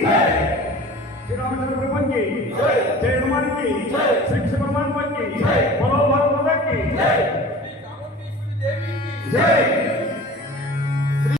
श्री रामचंद्र प्रभु की जय हनुमान की श्री कृष्ण परमात्मा की बोलो भारत माता की जय।